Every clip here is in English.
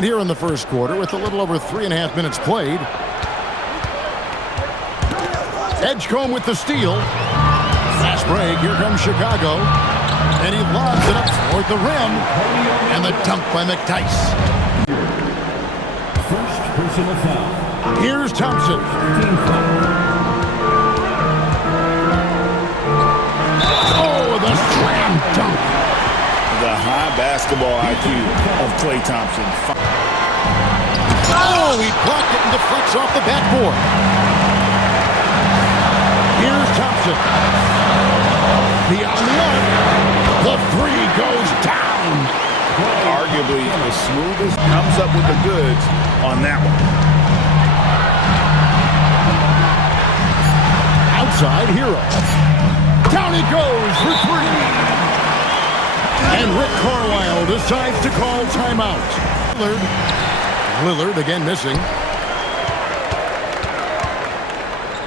And here in the first quarter, with a little over 3.5 minutes played, Edgecombe with the steal. Fast break. Here comes Chicago. And he lobs it up toward the rim. And the dunk by McDyess. First personal foul. Here's Thompson. Oh, the slam dunk. The high basketball IQ of Klay Thompson. Oh, he blocked it and deflects off the backboard. Here's Thompson. Beyond the arc. The three goes down. Arguably the smoothest, comes up with the goods on that one. Outside Hero. Down he goes for three. And Rick Carlisle decides to call timeout. Lillard again missing.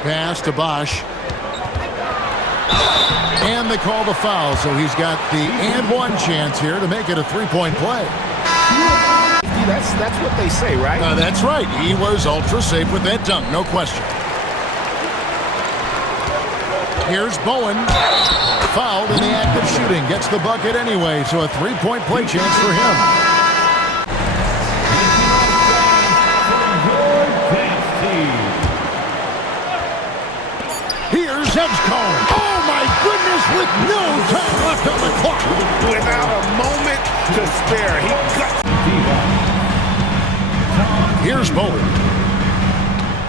Pass to Bosch. And they call the foul, so he's got the and one chance here to make it a three-point play. That's what they say, right? That's right. He was ultra safe with that dunk, no question. Here's Bowen. Fouled in the act of shooting. Gets the bucket anyway, so a three-point play chance for him. Here's Edgecombe. Oh, my goodness, with no time left on the clock. Without a moment to spare. He cuts. Here's Bowen.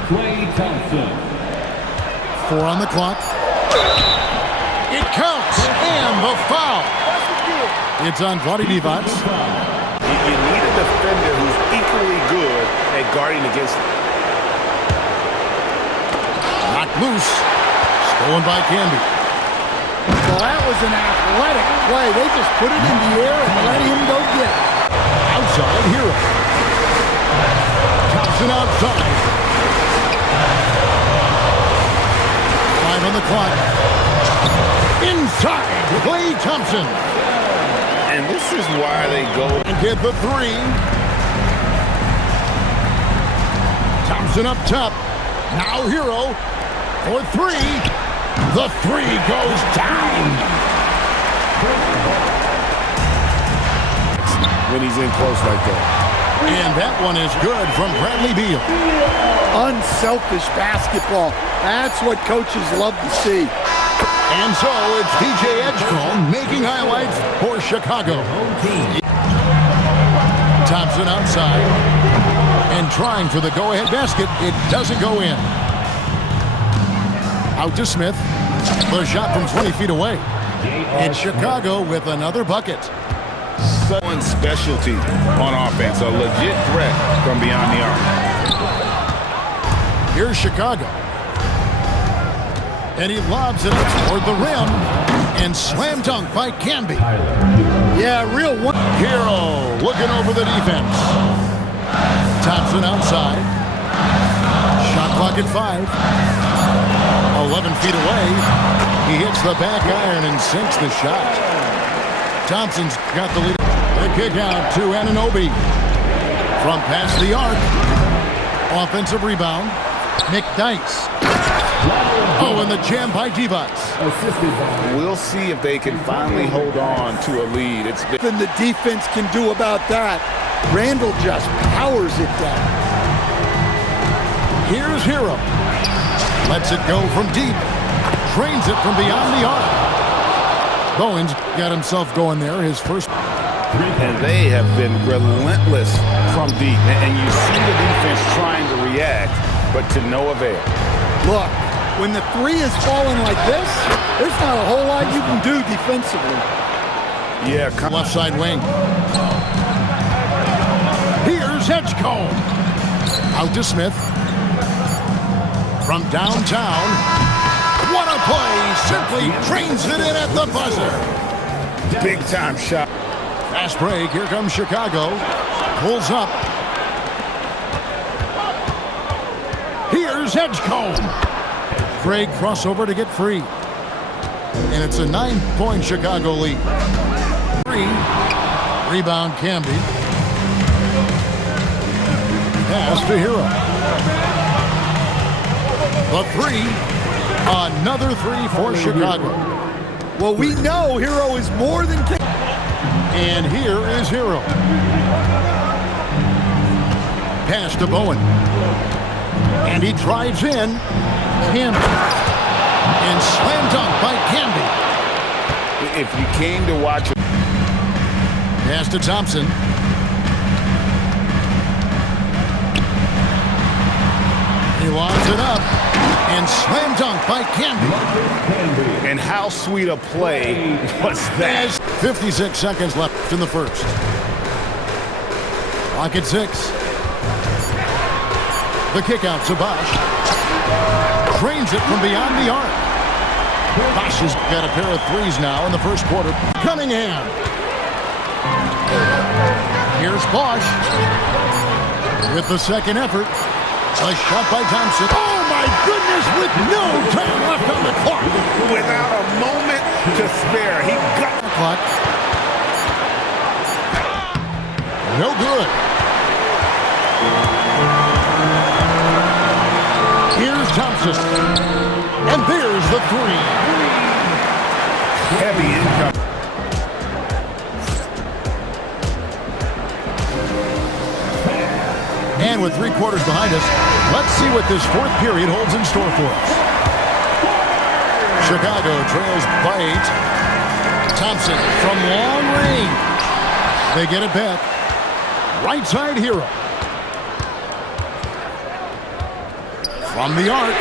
Klay Thompson. 4 on the clock. It counts, and the foul. It's on Vlade Divac. You need a defender who's equally good at guarding against him. Knocked loose. Stolen by Camby. Well, that was an athletic play. They just put it in the air and let him go get it. Outside Hero. Thompson outside. 5 on the clock. Inside, Klay Thompson. And this is why they go. And get the three. Thompson up top. Now Hero for three. The three goes down. When he's in close like that. And that one is good from Bradley Beal. Unselfish basketball. That's what coaches love to see. And so it's DJ Edgecombe making highlights for Chicago. Thompson outside and trying for the go-ahead basket. It doesn't go in. Out to Smith. The shot from 20 feet away. And Chicago with another bucket. One specialty on offense, a legit threat from beyond the arc. Here's Chicago. And he lobs it up toward the rim. And slam dunk by Camby. Yeah, real one. Hero looking over the defense. Thompson outside. Shot clock at 5. 11 feet away. He hits the back iron and sinks the shot. Thompson's got the lead. The kick out to Anunoby. From past the arc. Offensive rebound. McDyess. Oh, and the jam by Divac. We'll see if they can finally hold on to a lead. It's Nothing the defense can do about that. Randall just powers it down. Here's Hero. Lets it go from deep. Drains it from beyond the arc. Bowen's got himself going there. His first. And they have been relentless from deep. And you see the defense trying to react, but to no avail. Look, when the three is falling like this, there's not a whole lot you can do defensively. Yeah, Left side wing. Here's Edgecombe. Out to Smith. From downtown. What a play. Simply drains it in at the buzzer. big time shot. Fast break. Here comes Chicago. Pulls up. Here's Edgecombe. Craig crossover to get free. And it's a 9-point Chicago lead. 3. Rebound Camby. pass to Hero. The three. Another three for Chicago. Well, we know Hero is more than capable. And here is Hero. Pass to Bowen. And he drives in. Camby. And slam dunk by Camby. If you came to watch it. Pass to Thompson. He lines it up. And slam dunk by Camby. And how sweet a play was that? 56 seconds left in the first. Clock at 6. The kick out to Bosch. Trains it from beyond the arc. Bosch has got a pair of threes now in the first quarter. Cunningham. Here's Bosch. With the second effort. A shot by Thompson. Oh my goodness, with no time left on the clock. Without a moment to spare. He got the clock. No good. Here's Thompson. And there's the three. Heavy income. And with 3 quarters behind us, let's see what this fourth period holds in store for us. Chicago trails by 8. Thompson from long range. They get it back. Right side Hero. From the arc.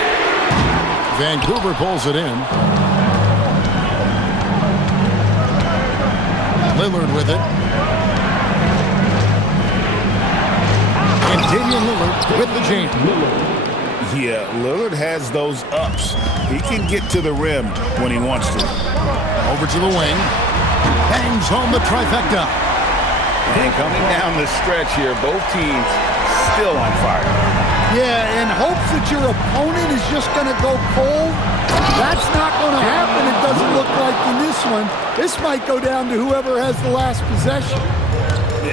Vancouver pulls it in. Lillard with it. And Damian Lillard with the jam. Yeah, Lillard has those ups. He can get to the rim when he wants to. Over to the wing. Bangs home the trifecta. And coming down the stretch here, both teams still on fire. Yeah, in hopes that your opponent is just going to go cold. That's not going to happen, it doesn't look like in this one. This might go down to whoever has the last possession.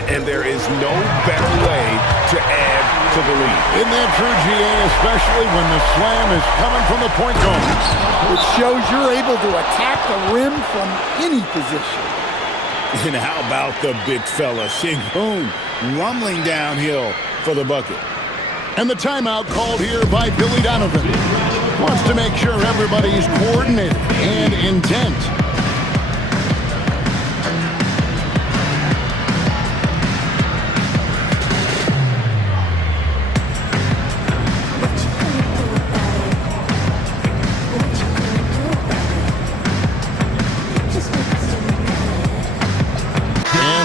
And there is no better way to add to the lead. Isn't that true, GA, especially when the slam is coming from the point guard? It shows you're able to attack the rim from any position. And how about the big fella, Sengun, rumbling downhill for the bucket. And the timeout called here by Billy Donovan. Wants to make sure everybody's coordinated and intent.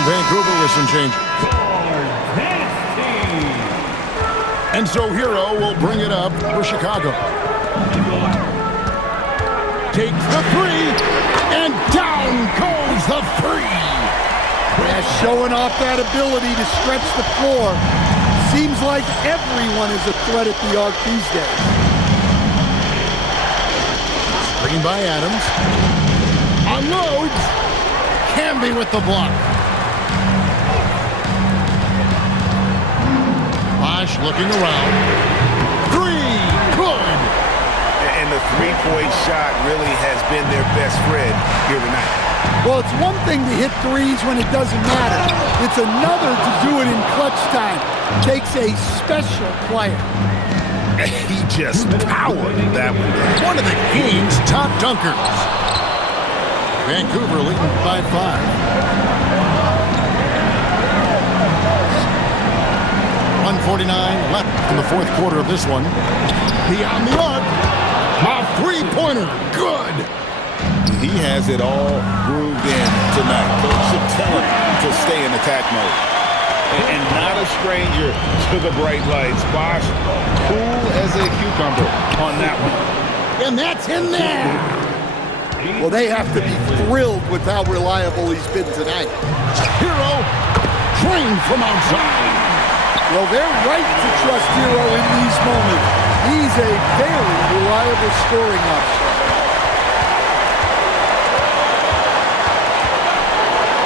Vancouver with some changes. And so Hero will bring it up for Chicago. Takes the three, and down goes the three. Yeah, showing off that ability to stretch the floor. Seems like everyone is a threat at the arc these days. Screen by Adams. Unloads. Camby with the block. Bosch looking around. Three, good. And the three-point shot really has been their best friend here tonight. Well, it's one thing to hit threes when it doesn't matter. It's another to do it in clutch time. Takes a special player. He just powered that one down. One of the game's top dunkers. Vancouver leading by 5. 1:49 left in the fourth quarter of this one. Beyond the arc. A three-pointer. Good. He has it all grooved in tonight. Coach should tell him to stay in attack mode. And not a stranger to the bright lights. Bosch, cool as a cucumber on that one. And that's in there. Well, they have to be thrilled with how reliable he's been tonight. Hero trained from outside. Well, they're right to trust Hero in these moments. He's a very reliable scoring option.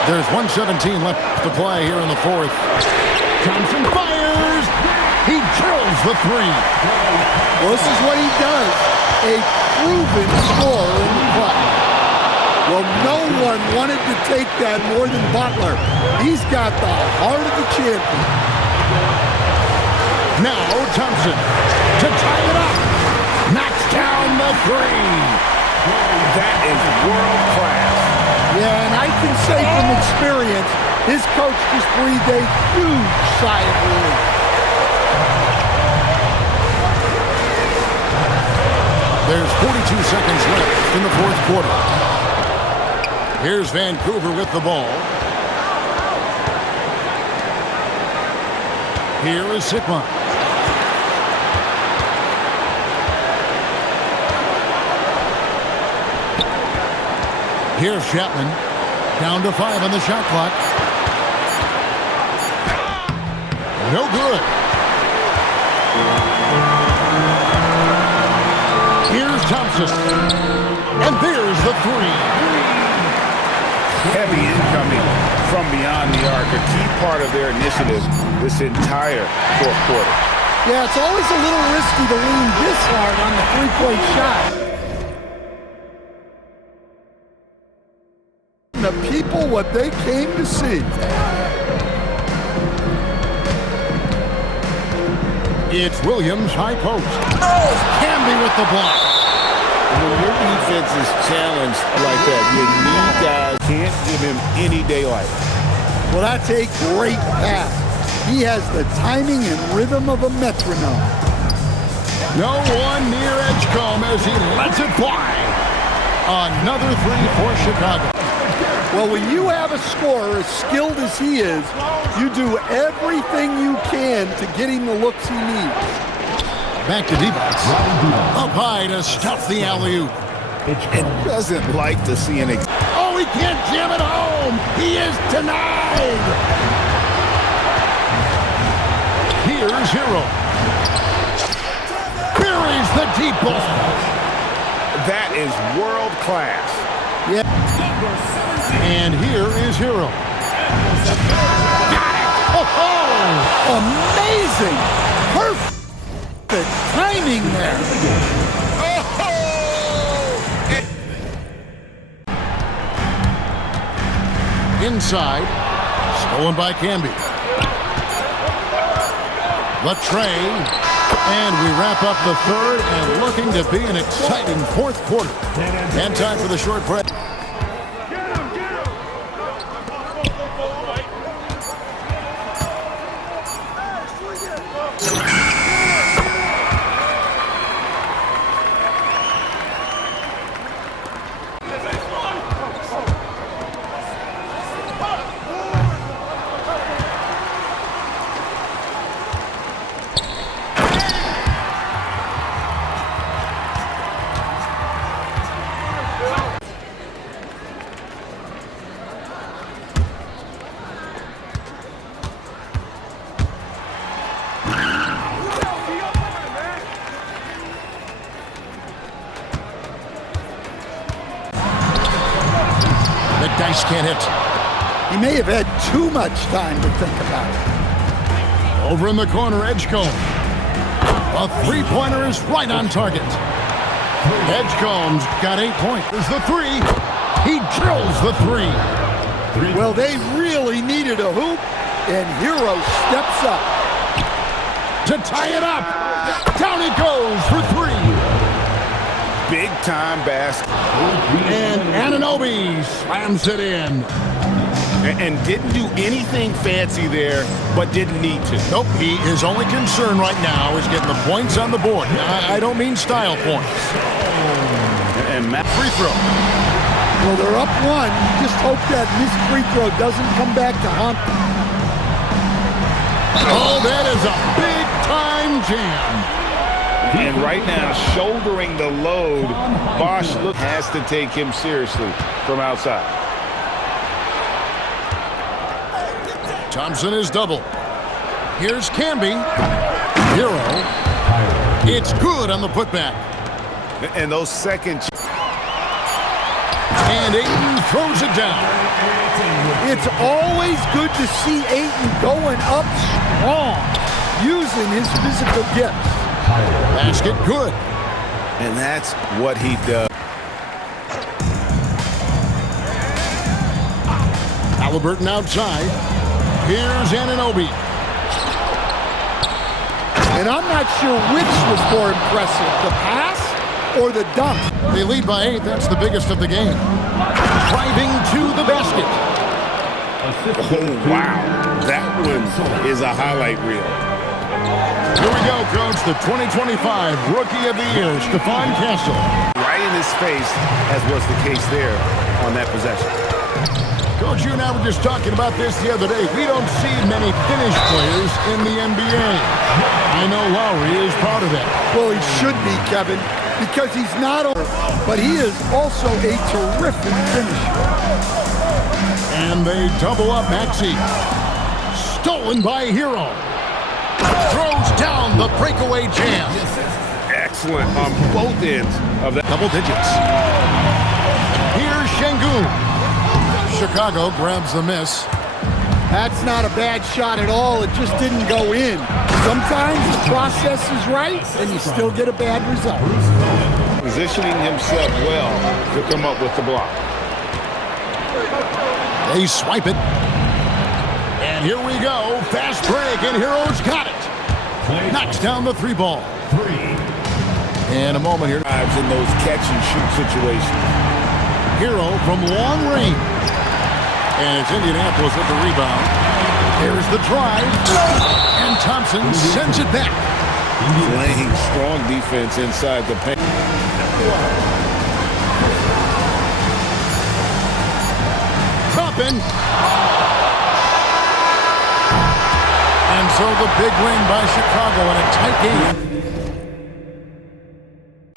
There's 1:17 left to play here in the fourth. Thompson fires. He drills the three. Well, this is what he does. A proven scorer in the clutch. Well, no one wanted to take that more than Butler. He's got the heart of the champion. Now Thompson to tie it up. Knocks down the three. That is world class. Yeah, and I can say from experience, his coach just breathed a huge sigh of relief. There's 42 seconds left in the fourth quarter. Here's Vancouver with the ball. Here is Sigma. Here's Chapman. Down to 5 on the shot clock. No good. Here's Thompson. And there's the three. Heavy incoming from beyond the arc, a key part of their initiative this entire fourth quarter. Yeah, it's always a little risky to lean this hard on the three-point shot. The people what they came to see. It's Williams, high post. Oh, Camby with the block. When your defense is challenged like that, you need guys can't give him any daylight. Well, that's a great pass. He has the timing and rhythm of a metronome. No one near Edgecombe as he lets it fly. Another three for Chicago. Well, when you have a scorer as skilled as he is, you do everything you can to get him the looks he needs. Back to Divac. Up high to stuff the alley-oop. It doesn't like to see an Oh, he can't jam it home. He is denied. Here's Hero. Buries the deep ball. That is world class. Yeah. And here is Hero. Got it! Oh! Amazing! Perfect timing there. Inside. Stolen by Camby. Latrey. And we wrap up the third and looking to be an exciting fourth quarter. And time for the short break. Dice can't hit. He may have had too much time to think about it. Over in the corner, Edgecombe. A three-pointer is right on target. Edgecombe's got 8 points. There's the three. He drills the three. Well, they really needed a hoop, and Hero steps up. To tie it up. Down he goes for three. Big-time basket. And Anunoby slams it in. And didn't do anything fancy there, but didn't need to. Nope, his only concern right now is getting the points on the board. I don't mean style points. And Matt Free throw. Well, they're up one. You just hope that missed free throw doesn't come back to haunt them. Oh, that is a big-time jam. And right now, shouldering the load, Bosch has to take him seriously from outside. Thompson is double. Here's Camby. Hero. It's good on the putback. And those second... And Ayton throws it down. It's always good to see Ayton going up strong. using his physical gifts. Basket good. And that's what he does. Halliburton outside. Here's Anunoby. And I'm not sure which was more impressive, the pass or the dunk. They lead by 8. That's the biggest of the game. Driving to the basket. Oh, wow. That one is a highlight reel. Here we go, Coach. The 2025 Rookie of the Year, Stephon Castle. Right in his face, as was the case there on that possession. Coach, you and I were just talking about this the other day. We don't see many finished players in the NBA. I know Lowry is proud of that. Well, he should be, Kevin, because he's not only, but he is also a terrific finisher. And they double up Maxey. Stolen by Hero. Throws down the breakaway jam. Excellent on both ends of that. Double digits. Here's Şengün. Chicago grabs the miss. That's not a bad shot at all. It just didn't go in. Sometimes the process is right, and you still get a bad result. Positioning himself well to come up with the block. They swipe it. And here we go. Fast break, and Hero's got it. Knocks down the 3 ball. And a moment here. Drives in those catch-and-shoot situations. Hero from long range. And it's Indianapolis with the rebound. There's the drive. And Thompson sends it back. Playing strong defense inside the paint. Toppin. And so the big win by Chicago in a tight game.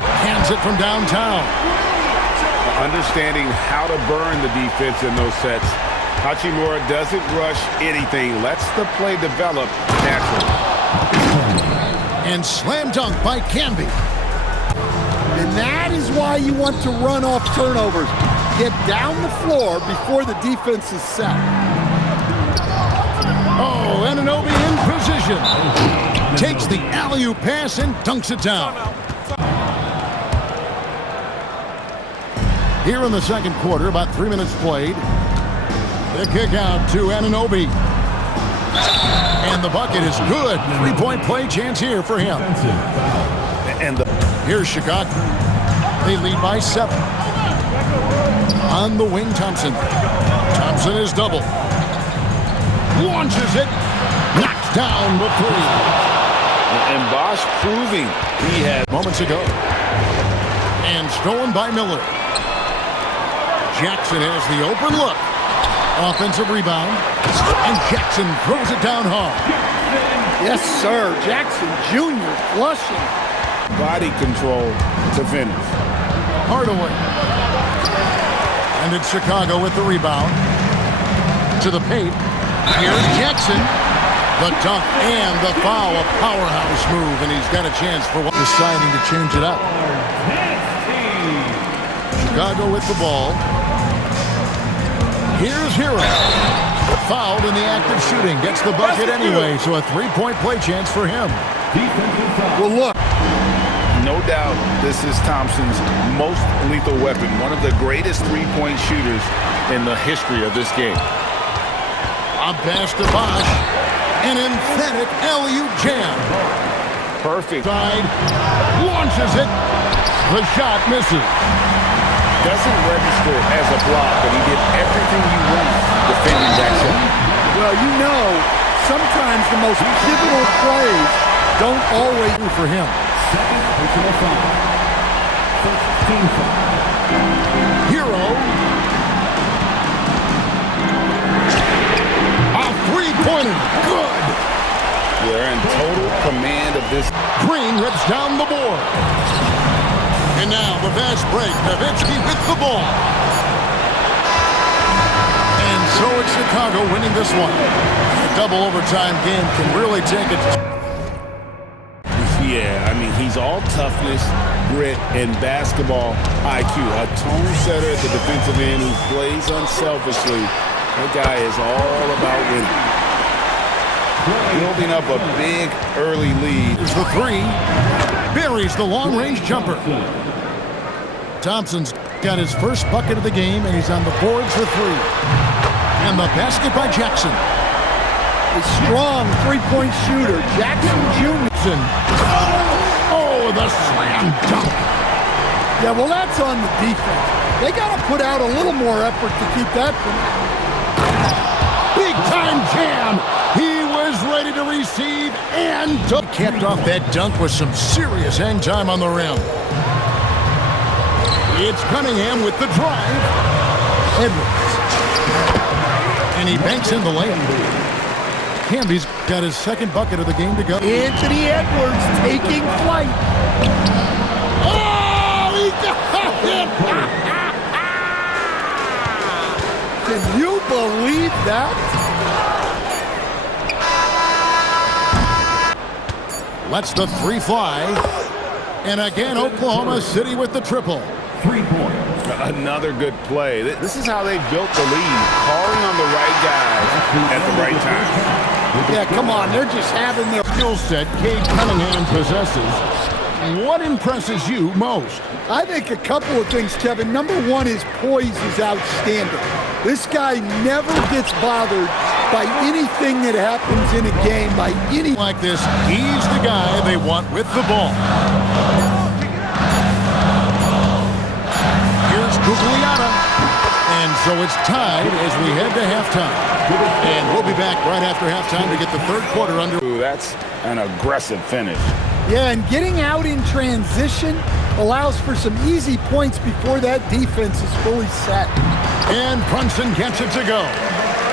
Cans it from downtown. Understanding how to burn the defense in those sets. Hachimura doesn't rush anything. Lets the play develop naturally. And slam dunk by Camby. And that is why you want to run off turnovers. Get down the floor before the defense is set. Oh, Anunoby in position. Takes the alley-oop pass and dunks it down. Here in the second quarter, about 3 minutes played. The kick out to Anunoby. And the bucket is good. 3-point play chance here for him. And Here's Chicago. They lead by 7. On the wing, Thompson. Thompson is double. Launches it. Knocks down the 3. And Bosch proving he had Moments ago. And stolen by Miller. Jackson has the open look. Offensive rebound. And Jackson throws it down hard. Yes, sir. Jackson Jr. flushing. body control to finish. Hardaway. And it's Chicago with the rebound. To the paint. Here's Jackson. The dunk and the foul. A powerhouse move, and he's got a chance for deciding to change it up. Chicago with the ball. Here's Hero. Fouled in the act of shooting. Gets the bucket anyway, so a three-point play chance for him. Well, look. No doubt this is Thompson's most lethal weapon. One of the greatest three-point shooters in the history of this game. A pass to Bosch. An emphatic LU jam. Perfect. Side. Launches it. The shot misses. Doesn't register as a block, but he did everything you want defending that shot. Well, you know, sometimes the most pivotal plays don't always do for him. Second personal foul. First team foul. Hero. A three-pointer. Good. They're in total command of this. Green rips down the board. And now the fast break. Nowitzki with the ball. And so it's Chicago winning this one. A double overtime game can really take it. Yeah, I mean, he's all toughness, grit, and basketball IQ. A tone setter at the defensive end who plays unselfishly. That guy is all about winning. building up a big early lead. Here's the three. Buries the long-range jumper. Thompson's got his first bucket of the game, and he's on the boards for three. And the basket by Jackson. A strong three-point shooter, Jackson Jr. Oh, the slam dunk. Yeah, well, that's on the defense. They got to put out a little more effort to keep that from happening. Big-time jam. He was ready to receive and capped off that dunk with some serious hang time on the rim. It's Cunningham with the drive. Edwards. And he banks in the layup. Camby's got his second bucket of the game to go. Anthony Edwards taking flight. Oh, he got it! Can you believe that? Lets the three fly. And again, Oklahoma City with the triple. 3 points. Another good play. This is how they built the lead, calling on the right guys at the right time. Yeah, come on. They're just having their Skill set Cade Cunningham possesses. What impresses you most? I think a couple of things, Kevin. Number one, his poise is outstanding. This guy never gets bothered by anything that happens in a game, by any Like this, he's the guy they want with the ball. Here's Gugliotta. And so it's tied as we head to halftime. And we'll be back right after halftime to get the third quarter under. Ooh, that's an aggressive finish. Yeah, and getting out in transition allows for some easy points before that defense is fully set. And Brunson gets it to go.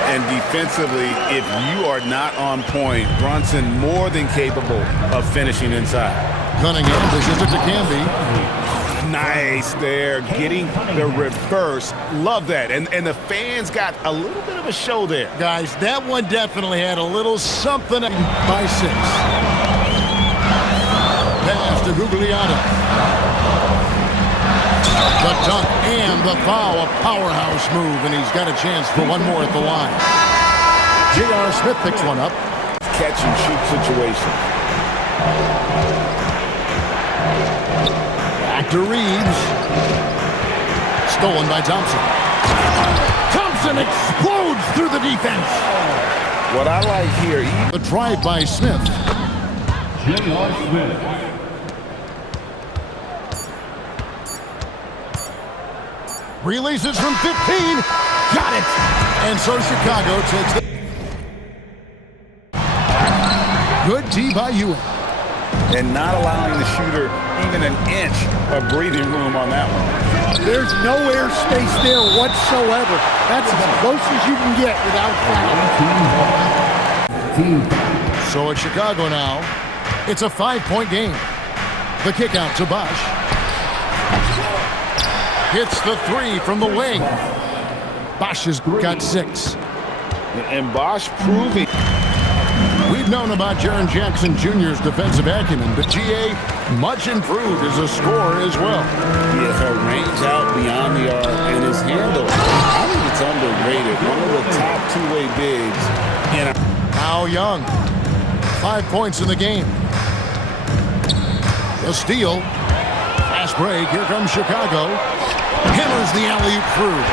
And defensively, if you are not on point, Brunson more than capable of finishing inside. Cunningham dishes it to Camby. Nice there, getting the reverse. Love that. And the fans got a little bit of a show there. Guys, that one definitely had a little something by 6. Pass to Gugliotta. The dunk and the foul, a powerhouse move, and he's got a chance for one more at the line. J.R. Smith picks one up. Catch and shoot situation. Back to Reeves. Stolen by Thompson. Thompson explodes through the defense. What I like here, The drive by Smith. J.R. Smith. Releases from 15. Got it. And so Chicago takes the... Good D by Ewing. and not allowing the shooter even an inch of breathing room on that one. There's no airspace there whatsoever. That's as close as you can get without foul. So it's Chicago now. It's a 5-point game. The kick out to Bosch. Hits the three from the wing. Bosch has got 6. And Bosch proving. We've known about Jaren Jackson Jr.'s defensive acumen, but G.A. much improved as a scorer as well. Yeah, her range out beyond the arc and his handle. I think it's underrated. One of the top two-way bigs. And How Young, 5 points in the game. The steal. Fast break. Here comes Chicago. Hammers the alley-oop through.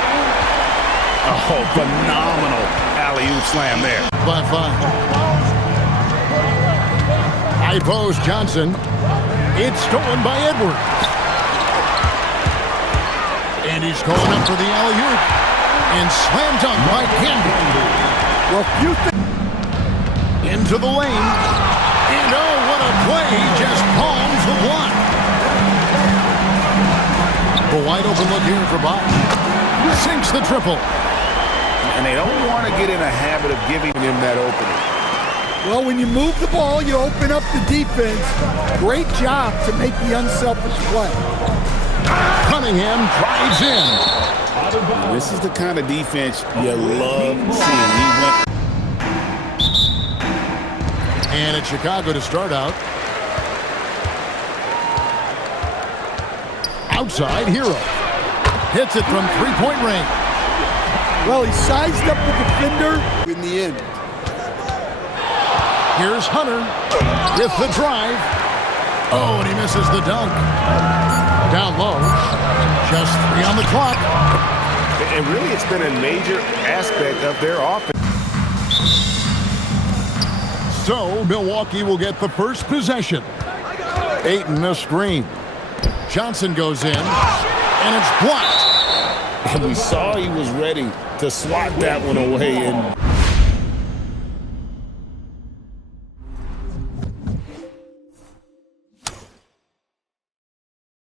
oh, phenomenal alley-oop slam there. By 5. High post Johnson. It's stolen by Edwards. And he's going up for the alley-oop. And slam dunk by Camby. Well, Into the lane. And oh, what a play. He just palms the block. A wide open look here for Bosch. Sinks the triple. And they don't want to get in a habit of giving him that opening. well, when you move the ball, you open up the defense. Great job to make the unselfish play. Cunningham drives in. This is the kind of defense you love seeing. He went. And it's Chicago to start out. Outside, Hero. Hits it from three-point range. Well, he sized up the defender in the end. Here's Hunter with the drive. Oh, and he misses the dunk. Down low. Just 3 on the clock. And really, it's been a major aspect of their offense. So, Milwaukee will get the first possession. Ayton, a screen. Johnson goes in, and it's blocked. And we saw he was ready to swat that one away. And